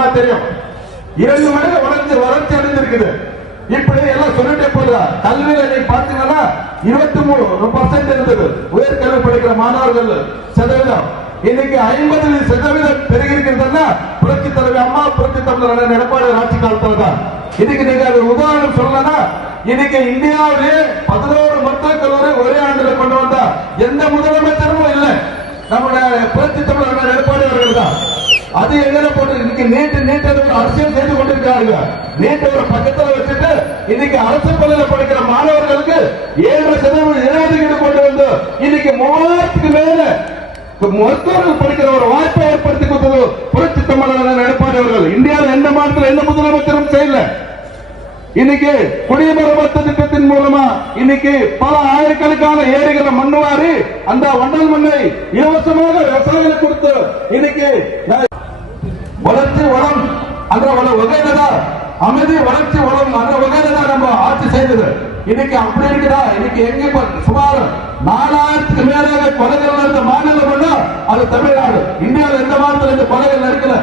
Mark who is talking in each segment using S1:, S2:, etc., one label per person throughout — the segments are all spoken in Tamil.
S1: நல்லா தெரியும்? இரண்டு மடங்கு வளர்ந்து வளர்ச்சி அடைந்திருக்குது. இப்படி எல்லாம் சொல்லிட்டே போதா கல்வியில நீங்க பாத்தீங்கன்னா இருபத்தி மூணு பர்சன்ட் இருந்தது. உயர்கல்வி படிக்கிற மாணவர்கள் சதவீதம். இன்னைக்கு ஐம்பது சதவீதம் பெருகிருக்கிறதுனா புரட்சி தலைவி அம்மா புரட்சி தமிழர் எடப்பாடி ஆட்சி காலத்துல தான். இன்னைக்கு நீங்க அது உதாரணம் சொல்லலன்னா இன்னைக்கு இந்தியாவிலே பதினோரு மருத்துவக் கல்லூரி ஒரே ஆண்டுல கொண்டு வந்தா எந்த முதலமைச்சரும் இல்லை. நம்முடைய புரட்சி தமிழர் அது எங்க போட்டு இன்னைக்கு நேற்று நீட்டு அரசியல் செய்து கொண்டிருக்கிறார்கள். நேற்று ஒரு பக்கத்துல வச்சுட்டு இன்னைக்கு அரசு பள்ளியில படிக்கிற மாணவர்களுக்கு ஏழு சதவீதம் இடஒதுக்கீடு கொண்டு வந்து இன்னைக்கு மூவாயிரத்துக்கு மேல மருத்துவர்கள் படிக்கிற ஒரு வாய்ப்பை ஏற்படுத்தி கொடுத்தது புரட்சி தமிழர் எடப்பாடி அவர்கள். இந்தியாவில் எந்த மாநிலத்தில் எந்த முதலமைச்சரும் செய்யல. இன்னைக்கு குடிமரமத்த திட்டத்தின் மூலமா இன்னைக்கு பல ஆயிரக்கணக்கான ஏரிகளை மண்ணுவாரு அந்த வண்டல் மண்ணை இலவசமாக விவசாயிகள் கொடுத்து இன்னைக்கு வளர்ச்சி வளம் அந்த வள- வகையில தான் அமைதி வளர்ச்சி வளம் அந்த வகையில தான் நம்ம ஆட்சி செய்தது. இன்னைக்கு அப்படி இருக்குதா? இன்னைக்கு எங்க சுமார் நாலாயிரத்துக்கு மேலாக கொலைகள் இருந்த மாநிலம் பண்ணா அது தமிழ்நாடு. இந்தியாவில் எந்த மாநிலத்தில் இந்த கொலைகள் நடக்கல?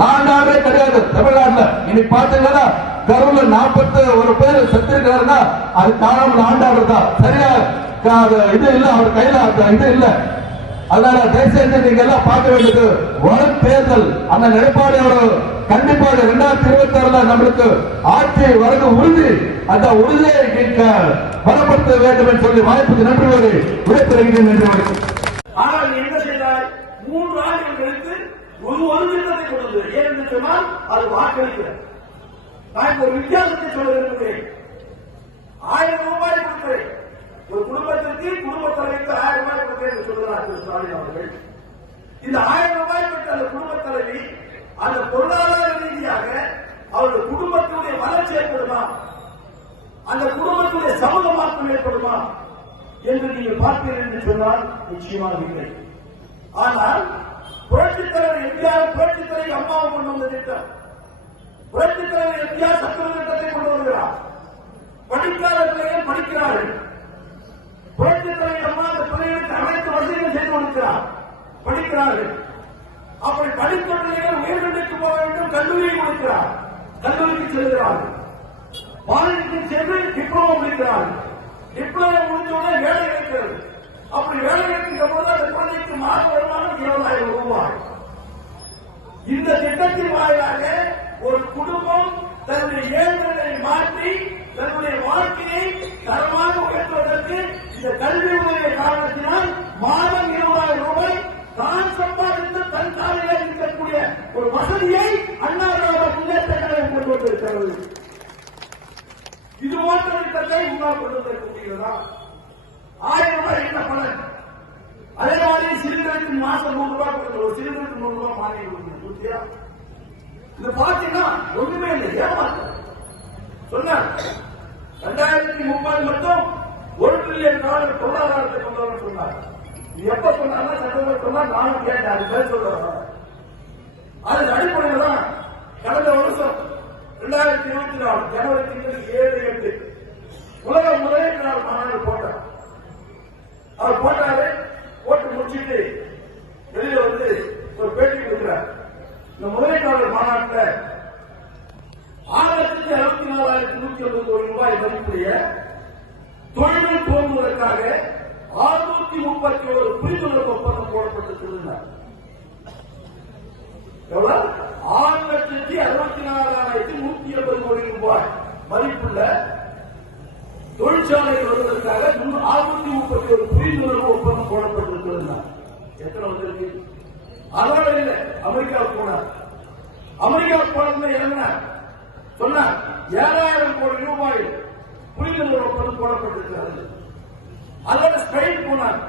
S1: லாண்டாவே கிடையாது தமிழ்நாட்டுல. இன்னைக்கு பாத்தீங்கன்னா கரூர்ல நாற்பத்தி ஒரு பேர் செத்துருக்காருன்னா அது காணாமல் ஆண்டவர் தான் சரியா இது இல்ல அவர் கையில இது இல்ல. அதனால தயவுசெய்து நீங்க எல்லாம் பார்க்க வேண்டியது வரும் தேர்தல். அந்த நிலைப்பாடு கண்டிப்பாக இரண்டாயிரத்தி இருபத்தி ஆறுல நம்மளுக்கு ஆட்சி வரது உறுதி. அந்த உறுதியை பலப்படுத்த வேண்டும் என்று சொல்லி வாய்ப்புக்கு நன்றி கூறி விடைபெறுகிறேன் என்று
S2: ஆனால் என்ன செய்தால் மூன்று ஆண்டுகள் கழித்து ஒரு ஒரு திட்டத்தை கொண்டு ஏன் என்று சொன்னால் அது வாக்களிக்கிறது. நான் ஒரு வித்தியாசத்தை சொல்ல விரும்புகிறேன் ஆயிரம் ரூபாய் கொடுக்கிறேன் ஒரு குடும்பத்திற்கு குடும்ப தலைவிக்கு ஆயிரம் ரூபாய் கொடுக்கிறேன் என்று சொல்கிறார் திரு ஸ்டாலின் அவர்கள். இந்த ஆயிரம் ரூபாய் பெற்ற அந்த குடும்ப தலைவி அந்த பொருளாதார ரீதியாக அவருடைய குடும்பத்தினுடைய வளர்ச்சி ஏற்படுமா? அந்த குடும்பத்துடைய சமூக மாற்றம் ஏற்படுமா? என்று நீங்கள் பார்ப்பீர்கள் என்று சொன்னால் நிச்சயமாக இல்லை. ஆனால் புரட்சித்தலைவர் எம்ஜிஆர் புரட்சித் அம்மாவும் கொண்டு வந்த திட்டம். புரட்சித் தலைவர் எம்ஜிஆர் சத்துணவு கொண்டு வருகிறார். படிக்காத பிள்ளைகள் படிக்கிறார்கள். புரட்சித் அம்மா அந்த பிள்ளைகளுக்கு அனைத்து வசதிகளும் செய்து கொடுக்கிறார். படிக்கிறார்கள். அப்படி படித்த பிள்ளைகள் உயர்கல்விக்கு போக வேண்டும் கல்லூரியை கொடுக்கிறார். கல்லூரிக்கு செல்கிறார்கள். பாலிடெக்னிக் சென்று டிப்ளமோ முடிக்கிறார்கள். டிப்ளமோ முடிஞ்சவுடனே வேலை கிடைக்கிறது. அப்படி வேலை கிடைக்கின்ற போது அந்த குழந்தைக்கு மாத வருமானம் இருபதாயிரம் ரூபாய். இந்த திட்டத்தின் வாயிலாக ஒரு குடும்பம் தன்னுடைய ஏழ்மையை மாற்றி தன்னுடைய வாழ்க்கையை தரமாக உயர்த்துவதற்கு இந்த கல்வி உதவிய காரணத்தினால் மாதம் இருபதாயிரம் ரூபாய் தான் சம்பாதித்து தன் காலையில் இருக்கக்கூடிய ஒரு வசதியை அண்ணா முன்னேற்ற கழகம் கொண்டு வந்திருக்கிறது. இது போன்ற திட்டத்தை முன்னால் கொண்டு வந்திருக்க முடிகிறதா? ஆயிரம் ரூபாய் என்ன பலன். அதே மாதிரி சிலிண்டருக்கு மாசம் நூறு ரூபாய் கொடுக்கணும் சிலிண்டருக்கு நூறு ரூபாய் மானியம் கொடுக்கணும் இது பாத்தீங்கன்னா ஒண்ணுமே இல்லை ஏமாற்றம் சொன்ன ரெண்டாயிரத்தி முப்பது மட்டும் ஒரு பில்லியன் டாலர் பொருளாதாரத்தை கொண்டு வர சொன்னார். எப்ப சொன்னாலும் சட்டமன்ற சொன்னா நானும் கேட்டேன் அது பேர் சொல்றேன் அது அடிப்படையில் தான் கடந்த வருஷம் ரெண்டாயிரத்தி இருபத்தி நாலு ஜனவரி திங்கள் ஏழு எட்டு உலக முதலீட்டு நாள் மாநாடு போட்டார். அவர் போட்டாரு போட்டு முடிச்சிட்டு வெளியில வந்து ஒரு பேட்டி கொடுக்கிறார். இந்த முதலீட்டாளர் மாநாட்டில் ஆறு லட்சத்தி அறுபத்தி நாலாயிரத்தி நூத்தி எழுபது கோடி ரூபாய் மதிப்புடைய தொழில் தோன்றுவதற்காக அறுநூத்தி முப்பத்தி ஒரு புரிந்துணர்வு ஒப்பந்தம் போடப்பட்டிருக்கிறார் எவ்வளவு? ஆறு லட்சத்தி அறுபத்தி நாலாயிரத்தி நூத்தி எண்பது கோடி ரூபாய் மதிப்புள்ள தொழிற்சாலை வருவதற்காக அறுநூத்தி முப்பத்தி ஒரு புரிந்துணர்வு ஒப்பந்தம் போடப்பட்டிருக்கிறது. எத்தனை வந்திருக்கு? அதனால இல்ல அமெரிக்கா போனார். அமெரிக்கா போனதுல இறங்கினார் சொன்னார் ஏழாயிரம் கோடி ரூபாய் புரிந்துணர்வு ஒப்பந்தம் போடப்பட்டிருக்கிறது. அதோட ஸ்பெயின் போனார்.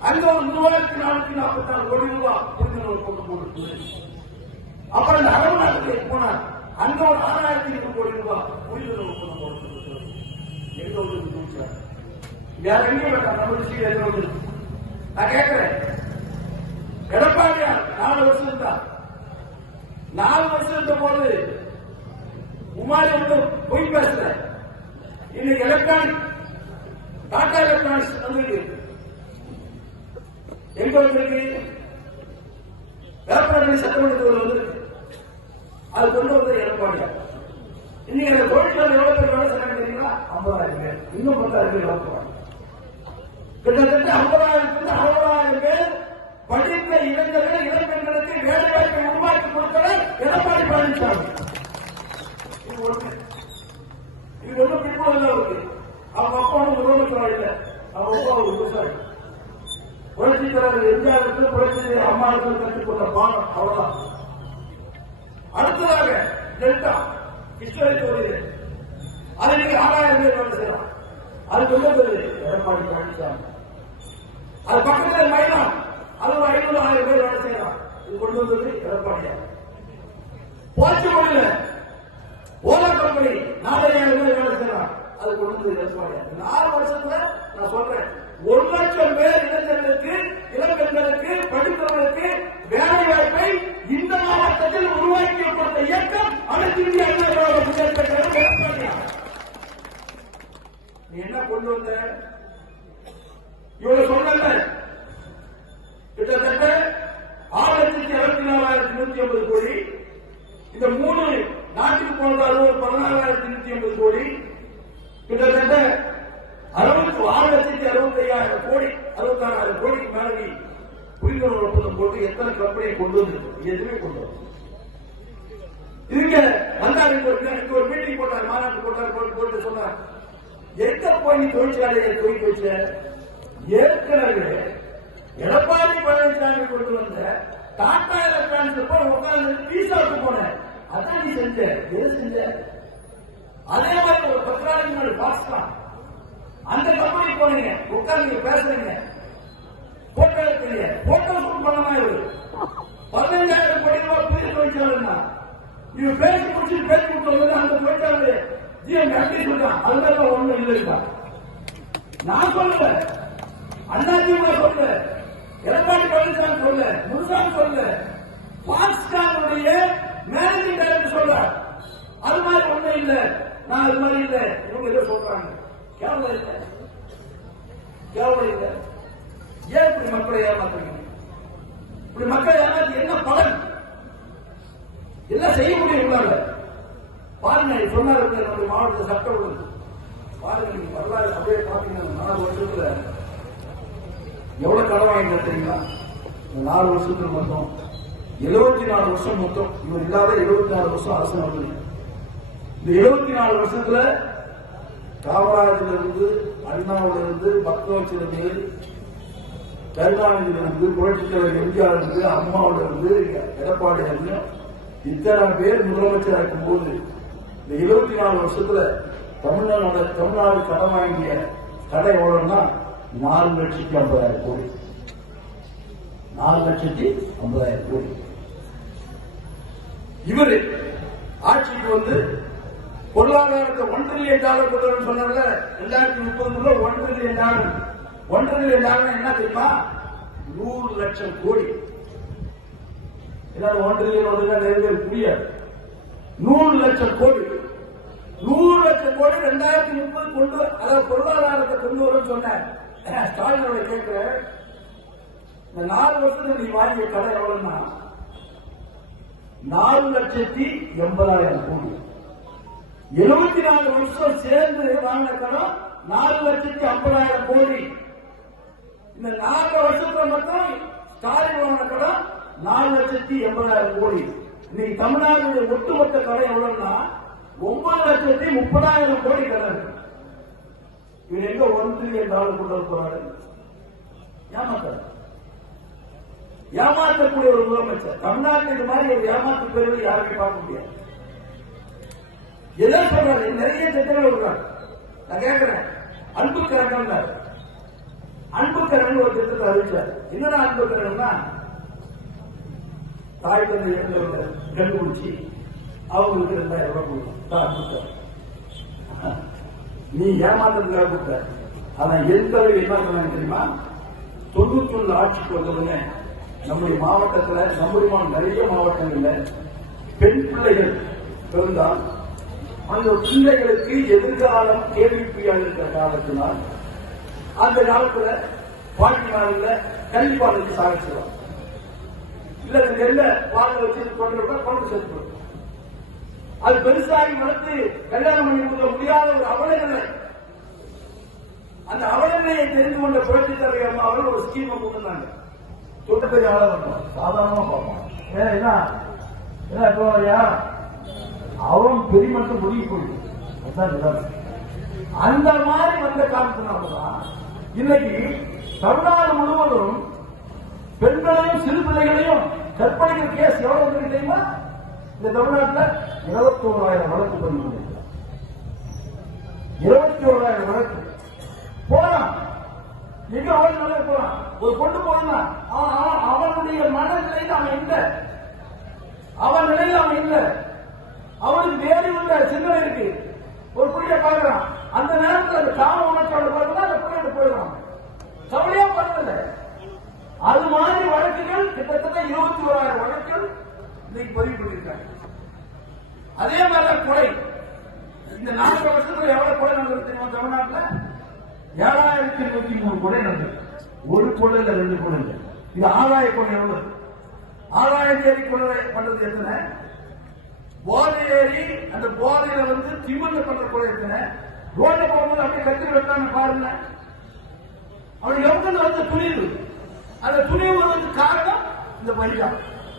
S2: அங்க ஒரு மூவாயிரத்தி நானூத்தி நாற்பத்தி நாலு கோடி ரூபாய் புரிந்துணர்வு ஒப்பந்தம் போட்டிருக்கிறது அப்புறம் இந்த அரபு நாட்டுக்கு போனார். அங்க ஒரு ஆறாயிரத்தி இருபது கோடி ரூபாய் புரிந்துணர்வு ஒப்பந்தம் போட்டிருக்கிறது எங்க ஒரு முடிச்சார். வேற எங்கேயும் வேண்டாம். நம்ம விஷயம் நான் கேட்கிறேன். எடப்பாடியார் நாலு வருஷம் இருந்தார் நாலு வருஷம் இருந்த போது உமாரி வந்து பொய் பேசல. இன்னைக்கு எலக்ட்ரானிக் டாடா எலக்ட்ரானிக்ஸ் வந்திருக்கு. எங்க வந்திருக்கு? வேப்பரடி சட்டமன்றத்தில் வந்திருக்கு. அது கொண்டு வந்தது எடப்பாடியார் இன்னைக்கு அந்த தொழிற்சாலை எவ்வளவு பேர் வேலை செய்யறாங்க தெரியுங்களா ஐம்பதாயிரம் பேர். இன்னும் பத்தாயிரம் பேர் வேலை போறாங்க கிட்டத்தட்ட ஐம்பதாயிரத்துல அறுபதாயிரம் பேர் படித்த இளைஞர்கள் இளைஞர்களுக்கு வேலை வாய்ப்பை உருவாக்கி கொடுத்தவர் எடப்பாடி பழனிசாமி இது ஒண்ணு இது ஒண்ணு பின்புலம் இருக்கு அவங்க அப்பா வந்து முதலமைச்சர் இல்ல அவங்க அப்பா ஒரு விவசாயி புரட்சி தலைவர் எம்ஜிஆருக்கு புரட்சி அம்மாவுக்கு கற்றுக் கொடுத்த பாடம் அவ்வளவுதான். அடுத்ததாக டெல்டா கிருஷ்ணரை தொகுதியில். அது நீங்க ஆறாயிரம் பேர் வேலை செய்யலாம். அது சொல்ல பேரு எடப்பாடி பழனிசாமி. அது பக்கத்துல மயிலம் அது ஒரு ஐநூறு ஆயிரம் பேர் வேலை செய்யலாம். இது கொண்டு வந்தது எடப்பாடியார். போர்ச்சுகல்ல ஓலா கம்பெனி நாலாயிரம் பேர் வேலை செய்யலாம். அது கொண்டு வந்தது எடப்பாடியா இந்த ஆறு வருஷத்துல நான் சொல்றேன் ஒரு லட்சம் பேர் இளைஞர்களுக்கு இளைஞர்களுக்கு படித்தவர்களுக்கு வேலை வாய்ப்பை இந்த மாவட்டத்தில் உருவாக்கி கொடுத்த இயக்கம் அனைத்து இந்திய அண்ணா நீ என்ன கொண்டு வந்த? இவ்வளவு சொன்ன கிட்டத்தட்ட ஆறு லட்சத்தி இருபத்தி நாலாயிரத்தி நூத்தி ஐம்பது கோடி. இந்த மூணு நாட்டுக்கு போனதாலும் பதினாலாயிரத்தி நூத்தி ஐம்பது கோடி. கிட்டத்தட்ட அறுபத்தி ஆறு லட்சத்தி அறுபத்தி ஐயாயிரம் கோடி அறுபத்தி ஆறாயிரம் கோடிக்கு மேல நீ புரிந்துணர்வு ஒப்பந்தம் போட்டு எத்தனை கம்பெனியை கொண்டு வந்து எதுவுமே கொண்டு வரும் இங்க வந்தாரு இங்க ஒரு ஒரு மீட்டிங் போட்டார் மாநாட்டு போட்டார் போட்டு சொன்னார். எங்க போய் நீ தொழிற்சாலையை போய் வச்ச ஏற்கனவே எடப்பாடி பழனிசாமி கொண்டு வந்த டாடா எலக்ட்ரானிக்ஸ் போய் உட்கார்ந்து பீசாவுக்கு போனேன். அதான் நீ செஞ்ச. எது செஞ்ச? அதே மாதிரி ஒரு பத்து நாளைக்கு முன்னாடி அந்த கம்பெனி போனீங்க உட்கார்ந்து பேசுறீங்க போட்டோ எடுக்கிறீங்க போட்டோ ஷூட் பண்ணமா இவரு பதினஞ்சாயிரம் கோடி ரூபாய் புதிய தொழிற்சாலைன்னா இவன் பேருக்கு முடிச்சு பேசி கொடுத்தது அந்த தொழிற்சாலை ஜிஎம் எப்படி சொல்றான் அதெல்லாம் ஒண்ணும் இல்லைப்பா. நான் சொல்லல. அண்ணாதிமுக சொல்ல எடப்பாடி பழனிசாமி சொல்ல முருசாமி சொல்ல பாக்ஸ்கானுடைய மேனேஜிங் டைரக்டர் சொல்ற அது மாதிரி ஒண்ணும் இல்ல. நான் அது மாதிரி இல்ல. இவங்க ஏதோ சொல்றாங்க. கேவலம் இல்ல. கேவலம் இல்ல. ஏன் இப்படி மக்களை ஏமாத்துறீங்க? இப்படி மக்களை ஏமாத்தி என்ன பலன்? எல்லாம் செய்ய முடியும் உங்களால பாருங்க சொன்னார் நம்முடைய மாவட்ட சட்டம் ஒழுங்கு பாருங்க நீங்க வரலாறு அப்படியே பாத்தீங்கன்னா நாலு வருஷத்துல. எவ்வளவு கடன் வாங்கிட்டு தெரியுமா? நாலு வருஷத்துல மொத்தம் எழுபத்தி நாலு வருஷம் மொத்தம். இவர் இல்லாத எழுபத்தி நாலு வருஷம் அரசு நடந்தது. இந்த எழுபத்தி நாலு வருஷத்துல காமராஜில இருந்து அண்ணாவில இருந்து பக்தவச்சிலிருந்து கருணாநிதியில இருந்து புரட்சித் தலைவர் எம்ஜிஆர் இருந்து அம்மாவில இருந்து எடப்பாடி இருந்து இத்தனை பேர் முதலமைச்சர் இருக்கும் போது இந்த இருபத்தி நாலு வருஷத்துல தமிழ்நாடு தமிழ்நாடு கடன் வாங்கிய கடை எவ்வளவுன்னா நாலு லட்சத்தி ஐம்பதாயிரம் கோடி. நாலு லட்சத்தி ஐம்பதாயிரம் கோடி. இவரு ஆட்சிக்கு வந்து பொருளாதாரத்தை ஒன் ட்ரில்லியன் டாலர் கொண்டு சொன்னார்ல ரெண்டாயிரத்தி முப்பதுக்குள்ள one trillion dollar one trillion dollar என்ன தெரியுமா? நூறு லட்சம் கோடி. ஏதாவது ஒன் ஒன்றுதான் ஒன்று முடியாது. புரியாது நூறு லட்சம் கோடி. நூறு லட்சம் கோடி ரெண்டாயிரத்தி முப்பது கொண்டு அதாவது பொருளாதாரத்தை கொண்டு வரும் சொன்னேன் ஸ்டாலினோட கேட்கிறேன் இந்த நாலு வருஷத்துக்கு நீ வாங்கிய கடை எவ்வளவுன்னா? நாலு லட்சத்தி எண்பதாயிரம் கோடி. எழுபத்தி நாலு வருஷம் சேர்ந்து வாங்கின கடன் நாலு லட்சத்தி ஐம்பதாயிரம் கோடி. இந்த நாலு வருஷத்துல மட்டும் ஸ்டாலின் வாங்கின கடன் நாலு லட்சத்தி எண்பதாயிரம் கோடி. இன்னைக்கு தமிழ்நாடு ஒட்டுமொத்த கடன் எவ்வளவுன்னா ஒன்பது லட்சத்தி முப்பதாயிரம் கோடி கடன் இவர் எங்க ஒன் ட்ரில்லியன் டாலர் கொண்டு வர போறாரு? ஏமாத்தார் ஏமாற்றக்கூடிய ஒரு முதலமைச்சர். தமிழ்நாட்டில் இந்த மாதிரி ஒரு ஏமாற்று பெறுவது யாருமே பார்க்க முடியாது. எதை சொல்றாரு? நிறைய திட்டங்கள் விடுறாரு நான் கேட்கிறேன் அன்பு கரகம் அன்பு கரகம் ஒரு திட்டத்தை அறிவிச்சார். என்னடா அன்பு கரகம்னா தாய் தந்தை இறந்தவங்க கண்டுபிடிச்சி அவங்களுக்கு ரெண்டாயிரம் ரூபாய் கொடுத்தான் தான் நீ ஏமாந்ததுக்காக கொடுத்த. ஆனா எந்த அளவு என்ன சொன்னாங்க தெரியுமா? தொண்ணூத்தி ஒண்ணு ஆட்சிக்கு வந்ததுங்க நம்முடைய மாவட்டத்துல நம்முடைய நிறைய மாவட்டங்கள்ல பெண் பிள்ளைகள் பிறந்தால் அந்த பிள்ளைகளுக்கு எதிர்காலம் கேள்விக்குறியாக இருக்கிற காலத்தினால் அந்த காலத்துல பாட்டிமாரில் கல்வி பாடலுக்கு சாதிச்சிடலாம் இல்ல நெல்ல பால் வச்சு கொண்டு கொண்டு சேர்த்து அது பெருசாகி வளர்த்து கல்யாணம் பண்ணி கொடுக்க முடியாத ஒரு அவலநிலை. அந்த அவலநிலையை தெரிந்து கொண்ட புரட்சி தலைவர் அம்மா அவர்கள் ஒரு ஸ்கீமை கொடுத்தாங்க வந்தாங்க. தொட்ட பெரிய சாதாரணமா பார்ப்போம் ஏன் என்ன? இப்போ ஐயா? அவன் பெரிய மட்டும் முடிவு போயிடுது அந்த மாதிரி வந்த காரணத்தினாலதான் இன்னைக்கு தமிழ்நாடு முழுவதும் பெண்களையும் சிறு பிள்ளைகளையும் கற்பழிக்கிற கேஸ் எவ்வளவு இருக்கு தெரியுமா? இந்த தமிழ்நாட்டில் இருபத்தி ஓராயிரம் வழக்கு பதிவு இருபத்தி ஓராயிரம் வழக்கு. போலாம். எங்க அவன் போலாம் ஒரு பொண்ணு போனா அவனுடைய மனநிலையில் அவன் இல்லை அவன் நிலையில் அவன் இல்லை. அவனுக்கு வேறு உள்ள சிந்தனை இருக்கு. ஒரு புள்ளிய பாக்குறான் அந்த நேரத்தில் அந்த காம உணர்ச்சியோட பார்த்தா அந்த புள்ளியோட போயிடுறான். கவலையா பண்ணல அது மாதிரி வழக்குகள் கிட்டத்தட்ட இருபத்தி ஓராயிரம் வழக்குகள் இன்னைக்கு பதிவு பண்ணியிருக்காங்க. அதே மாதிரி கொலை. இந்த நான்கு வருஷத்துல எவ்வளவு கொலை நடந்தது தெரியுமா தமிழ்நாட்டில்? ஏழாயிரத்தி இருபத்தி மூணு கொலை நடந்தது ஒரு கொலை இல்ல ரெண்டு கொலை இல்ல. இது ஆதாய கொலை எவ்வளவு? ஆதாயம் ஏறி கொலை பண்றது எத்தனை? போதை ஏறி அந்த போதையில வந்து திமிர்ல பண்ற கொலை எத்தனை? ரோட்ல போகும்போது அப்படியே கத்திரி வெட்டாம பாருங்க. அவனுக்கு எவ்வளவு வந்து புரியுது அந்த துணி வந்து காரணம் இந்த பையா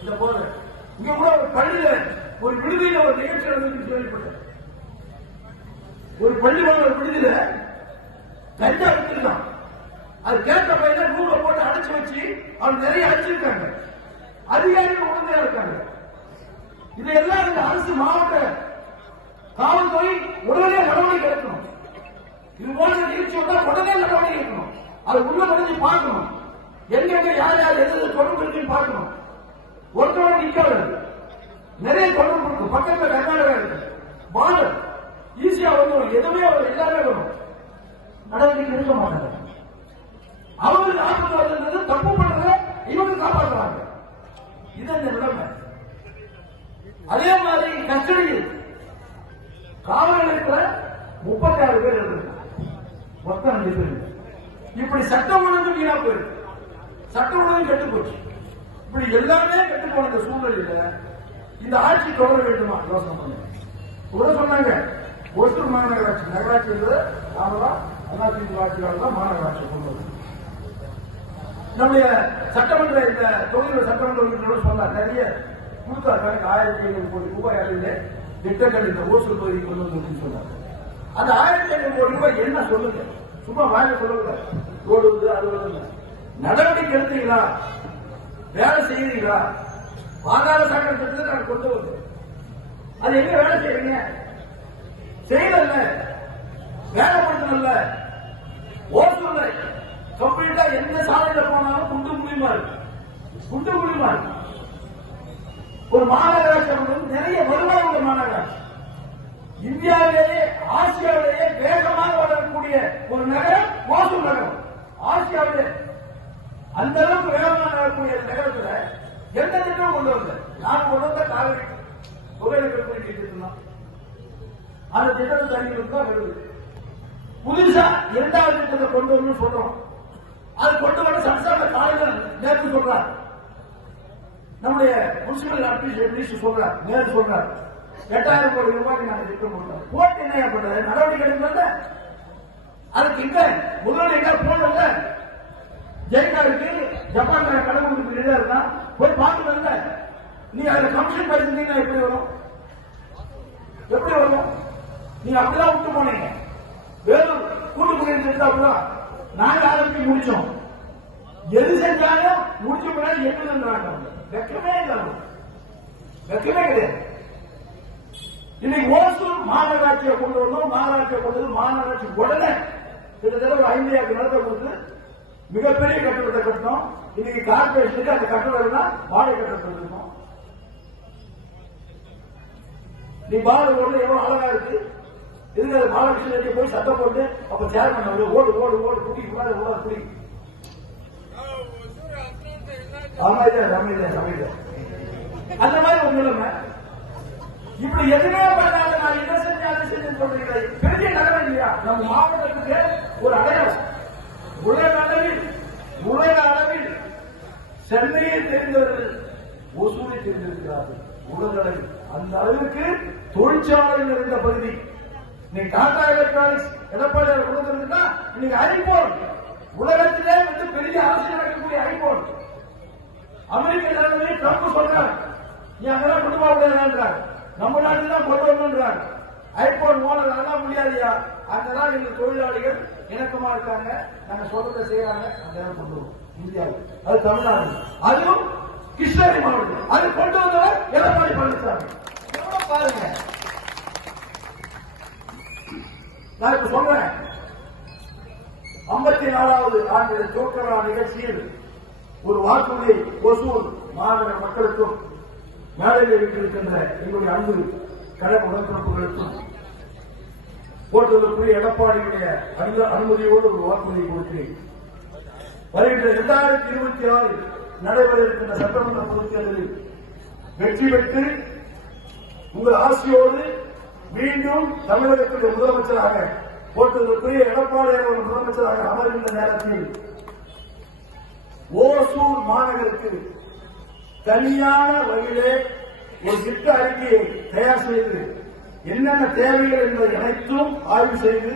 S2: இந்த போதை. இங்க கூட ஒரு பள்ளியில ஒரு விடுதியில ஒரு நிகழ்ச்சி நடந்து கேள்விப்பட்டேன். ஒரு பள்ளி ஒரு விடுதியில கஞ்சா விட்டுருக்கான் அது கேட்ட பையன் நூலை போட்டு அடைச்சு வச்சு அவன் நிறைய அடிச்சிருக்காங்க. அதிகாரிகள் உடனே இருக்காங்க. இதையெல்லாம் இந்த அரசு மாவட்ட காவல்துறை உடனே நடவடிக்கை எடுக்கணும். இது போன்ற நிகழ்ச்சி உடனே நடவடிக்கை எடுக்கணும். அது உள்ள முடிஞ்சு பார்க்கணும். எங்க யார் யார் எது தொடர்பு இருக்குன்னு பார்க்கணும். ஒருத்தவங்க நிக்காது நிறைய தொடர்பு இருக்கும் பக்கத்துல கர்நாடகா இருக்கு. பார்டர் ஈஸியா வந்துடும் எதுவுமே அவர் எல்லாமே வரும். நடவடிக்கை எடுக்க மாட்டாங்க. அவங்களுக்கு ஆபத்து தப்பு பண்றத இவங்க காப்பாற்றுறாங்க இது இந்த நிலைமை. அதே மாதிரி கஸ்டடியில் காவல் நிலையத்துல முப்பத்தி ஆறு பேர் இருந்திருக்காங்க. மொத்தம் அஞ்சு பேர். இப்படி சட்டம் ஒழுங்கு வீணா போயிருக்கு. சட்டம் ஒழுங்கு கெட்டு போச்சு. இப்படி எல்லாமே கெட்டு போன இந்த சூழ்நிலையில இந்த ஆட்சி தொடர வேண்டுமா? யோசனை பண்ணுங்க கூட சொன்னாங்க ஒசூர் மாநகராட்சி நகராட்சி என்பது தான் அதிமுக ஆட்சியாளர் தான் மாநகராட்சி கொண்டு நம்முடைய சட்டமன்ற இந்த தொகுதியில் சட்டமன்ற உறுப்பினர் சொன்னார் நிறைய கொடுத்தார் கணக்கு ஆயிரத்தி ஐநூறு கோடி ரூபாய் அளவில் திட்டங்கள் இந்த ஓசூர் தொகுதி கொண்டு வந்து சொன்னார் அந்த ஆயிரத்தி ஐநூறு கோடி ரூபாய் என்ன சொல்லுங்க? சும்மா வாயில சொல்லுங்க ரோடு வந்து அது வந்து நடவடிக்கை எடுத்தீங்களா வேலை செய்யறீங்களா? பாதாள சாக்கடை திட்டத்தை நான் கொண்டு வந்து அது எங்க வேலை செய்யறீங்க? செய்யல வேலை பண்ணல ஓசூர்ல கம்ப்ளீட்டா எந்த சாலையில போனாலும் குண்டு குழிமா இருக்கு குண்டு குழிமா இருக்கு ஒரு மாநகராட்சி வந்து நிறைய வருமானம் உள்ள மாநகராட்சி. இந்தியாவிலேயே ஆசியாவிலேயே வேகமாக வளரக்கூடிய ஒரு நகரம் ஓசூர் நகரம். ஆசியாவிலே அந்த அளவுக்கு வேகமாக நடக்கக்கூடிய நகரத்துல எந்த திட்டமும் கொண்டு வரல. நான் கொண்டு வந்த காவிரி புகையிலை குறிப்பிட்டு தான். அந்த திட்டத்தை தண்ணி தான் வருது. புதுசா இரண்டாவது திட்டத்தை கொண்டு வரணும்னு சொல்றோம் அது கொண்டு வர சட்டசபை காலையில் நேற்று சொல்றார் நம்முடைய முனிசிபல் அட்மினிஸ்ட்ரேஷன் சொல்றார். நேற்று சொல்றார். எட்டாயிரம் கோடி ரூபாய்க்கு நாங்கள் திட்டம் போட்டோம். போட்டு என்ன பண்றது நடவடிக்கை எடுக்கல? அதுக்கு இங்க முதல்ல எங்க போனல ஜெயிக்காருக்கு ஜப்பான்கார கொடுத்து ரெடியா இருக்கான் போய் பார்த்து வந்த. நீ அதுல கமிஷன் பேசிருந்தீங்கன்னா எப்படி வரும்? எப்படி வரும்? நீ அப்படிதான் விட்டு போனீங்க. வேலூர் கூட்டு குடியிருப்பு அப்படிதான். நாங்க ஆரம்பிச்சு முடிச்சோம். எது செஞ்சாலும் முடிச்ச பின்னாடி என்ன வெக்கமே இல்லாம வெக்கமே கிடையாது. இன்னைக்கு ஓசூர் மாநகராட்சியை கொண்டு வந்தோம் மாநகராட்சியை கொண்டு வந்து மாநகராட்சி உடனே கிட்டத்தட்ட ஒரு ஐந்து ஏக்கர் நிலத்தை கொடுத்து மிகப்பெரிய கட்டடத்தை கட்டணும். இன்னைக்கு கார்பரேஷனுக்கு அந்த எல்லாம் வாடகை கட்டடம் இருக்கணும் நீ பாரத ரோடு எவ்வளவு அழகா இருக்கு. இதுக்கு அது பாலகிருஷ்ணன் போய் சத்தம் போட்டு அப்ப சேர்மன் அவரு ஓடு ஓடு ஓடு குட்டி கூடாது ஓடாது குடி. அமைதியா அமைதியா அமைதியா. அந்த மாதிரி ஒரு நிலைமை. இப்படி எதுவுமே பண்ணாத நான் என்ன செஞ்சு அதை செஞ்சு சொல்றீங்க பெரிய நகரம் இல்லையா? நம்ம மாவட்டத்துக்கு ஒரு அடையாளம். உலக அளவில் உலக அளவில் சென்னையை தெரிந்தவர்கள் ஒசூரை தெரிந்திருக்கிறார்கள். உலக அளவில் அந்த அளவுக்கு தொழிற்சாலை இருந்த பகுதி. நீ டாடா எலக்ட்ரானிக்ஸ் எடப்பாடி கொண்டு வந்திருந்தா இன்னைக்கு ஐபோன். உலகத்திலே வந்து பெரிய அரசு நடக்கக்கூடிய ஐபோன். அமெரிக்க தலைவரே ட்ரம்ப் சொல்றார். நீ அங்கெல்லாம் கொண்டு போக முடியாதுன்றார் நம்ம நாட்டில் தான் கொண்டு வரணுன்றார் ஐபோன் ஓனர் அதெல்லாம் முடியாதுயா அங்கதான் எங்க தொழிலாளிகள் இணக்கமா இருக்காங்க நாங்க சொல்றதை செய்யறாங்க அங்கெல்லாம் கொண்டு வரும். இந்தியாவில். அது தமிழ்நாடு. அதுவும் கிருஷ்ணகிரி மாவட்டம் அது கொண்டு வந்தவர் எடப்பாடி பழனிசாமி. பாருங்க. நான் இப்ப சொல்றேன். ஐம்பத்தி நாலாவது ஆண்டு சோக்கரா நிகழ்ச்சியில் ஒரு வாக்குறுதியை ஒசூர் மாநகர மக்களுக்கும் மேடையில் இருக்கின்ற எங்களுடைய அன்பு கடை உடன்பிறப்புகளுக்கும் போட்டுவதற்குரிய எடப்பாடியுடைய அனுமதியோடு ஒரு வாக்குறுதி கொடுக்கிறேன். வருகின்ற இரண்டாயிரத்தி இருபத்தி ஆறு நடைபெற இருக்கின்ற சட்டமன்ற பொதுத் தேர்தலில் வெற்றி பெற்று உங்கள் ஆசையோடு மீண்டும் தமிழகத்துடைய முதலமைச்சராக போட்டுவதற்குரிய எடப்பாடி அவர்கள் முதலமைச்சராக அமர்கின்ற நேரத்தில் ஓசூர் மாநகருக்கு தனியான வகையிலே ஒரு திட்ட அறிக்கையை தயார் செய்து என்னென்ன தேவைகள் என்பதை அனைத்தும் ஆய்வு செய்து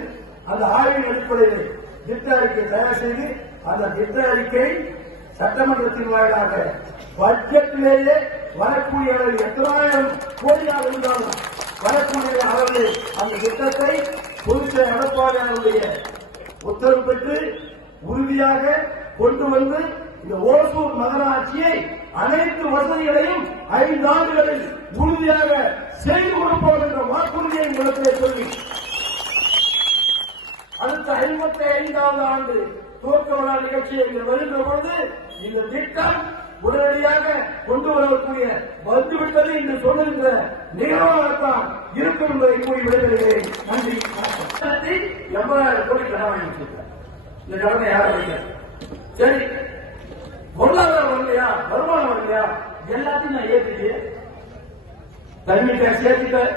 S2: அந்த ஆய்வின் அடிப்படையில் திட்ட அறிக்கை தயார் செய்து அந்த திட்ட அறிக்கை சட்டமன்றத்தின் வாயிலாக பட்ஜெட்டிலேயே வரக்கூடிய அளவில் எத்தனாயிரம் கோடியாக இருந்தாலும் வரக்கூடிய அளவில் அந்த திட்டத்தை பொதுச்செயலர் எடப்பாடியாருடைய உத்தரவு பெற்று உறுதியாக கொண்டு வந்து இந்த ஓசூர் நகராட்சியை அனைத்து வசதிகளையும் ஐந்து ஆண்டுகளில் உறுதியாக செய்து கொடுப்போம் என்ற வாக்குறுதியை உங்களுக்கு சொல்லி அடுத்த ஐம்பத்தி ஐந்தாவது ஆண்டு துவக்க விழா நிகழ்ச்சி இங்கு வருகின்ற பொழுது இந்த திட்டம் உடனடியாக கொண்டு வரக்கூடிய வந்துவிட்டது என்று சொல்லுகின்ற நிகழ்வாகத்தான் இருக்கும் என்பதை கூறி விடைபெறுகிறேன். நன்றி எண்பதாயிரம் கோடி கடன் வாங்கி இந்த கடனை யார் வைக்க சரி பொருளாதாரம் வரலையா? வருமானம் வரலையா? எல்லாத்தையும் நான் ஏற்றிட்டு தண்ணி டேக்ஸ் ஏற்றிட்டேன்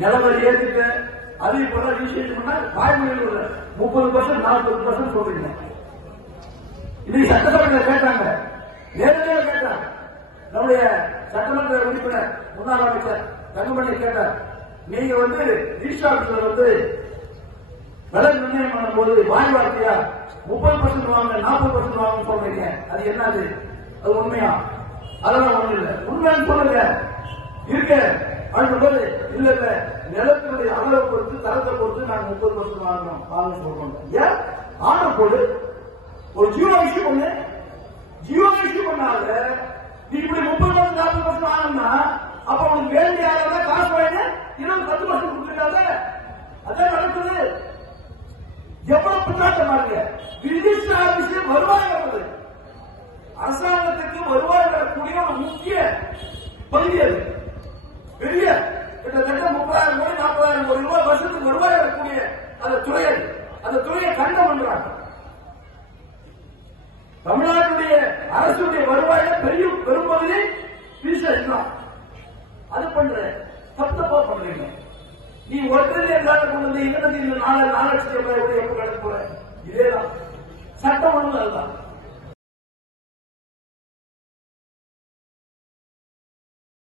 S2: நிலவரி ஏற்றிட்டேன் அது இப்பதான் ரிஜிஸ்ட்ரேஷன் பண்ணா வாய்மொழியில் முப்பது பர்சன்ட் நாற்பது பர்சன்ட் சொல்றீங்க. இன்னைக்கு சட்டசபையில் கேட்டாங்க. நேரடியாக கேட்டாங்க. நம்முடைய சட்டமன்ற உறுப்பினர் முன்னாள் அமைச்சர் தங்கமணி கேட்டார். நீங்க வந்து ரிஜிஸ்டர் ஆபீஸ்ல வந்து விலை நிர்ணயம் பண்ணும்போது வாய் வார்த்தையா? முப்பது பர்சன்ட் வாங்க நாற்பது பர்சன்ட் வாங்க சொல்றீங்க. அது என்னது? அது உண்மையா? அதெல்லாம் ஒண்ணு இல்லை. உண்மைன்னு சொல்லுங்க. இருக்க. அடுத்த இல்ல இல்ல. நிலத்தினுடைய அளவை பொறுத்து தரத்தை பொறுத்து நாங்க முப்பது வருஷம் வாங்கணும் வாங்க சொல்றோம். ஏன்? ஆர்டர் போடு. ஒரு ஜியோ இஷ்யூ பண்ணு. ஜியோ இஷ்யூ பண்ணாத. நீ இப்படி முப்பது வருஷம் நாற்பது வருஷம் வாங்கினா அப்ப உனக்கு வேண்டிய யாராவது காசு வாங்க இன்னும் பத்து வருஷம் கொடுத்துருக்காங்க. அதான் நடக்குது. எவ்வளவு பின்னாட்டம் பாருங்க. ரிஜிஸ்டர் ஆபீஸ் வருவாய் வருது அரசாங்கத்துக்கு வருவாய் வரக்கூடிய ஒரு முக்கிய பகுதி அது. பெரிய கிட்டத்தட்ட முப்பதாயிரம் கோடி நாற்பதாயிரம் கோடி ரூபாய் வருஷத்துக்கு வருவாய் வரக்கூடிய அந்த துறை அந்த துறையை கண்டம் பண்றாங்க தமிழ்நாட்டுடைய அரசுடைய வருவாயில பெரிய பெரும்பகுதி ரிஜிஸ்டர் தான் அது பண்ற தப்பு தப்பா பண்றீங்க நீ ஒற்றை எல்லாரும் கொண்டு வந்து இருபத்தி நாலு நாலு லட்சத்தி ரூபாய் எப்படி எப்ப கடக்க போற. இதேதான். சட்டம் ஒண்ணு அதுதான்.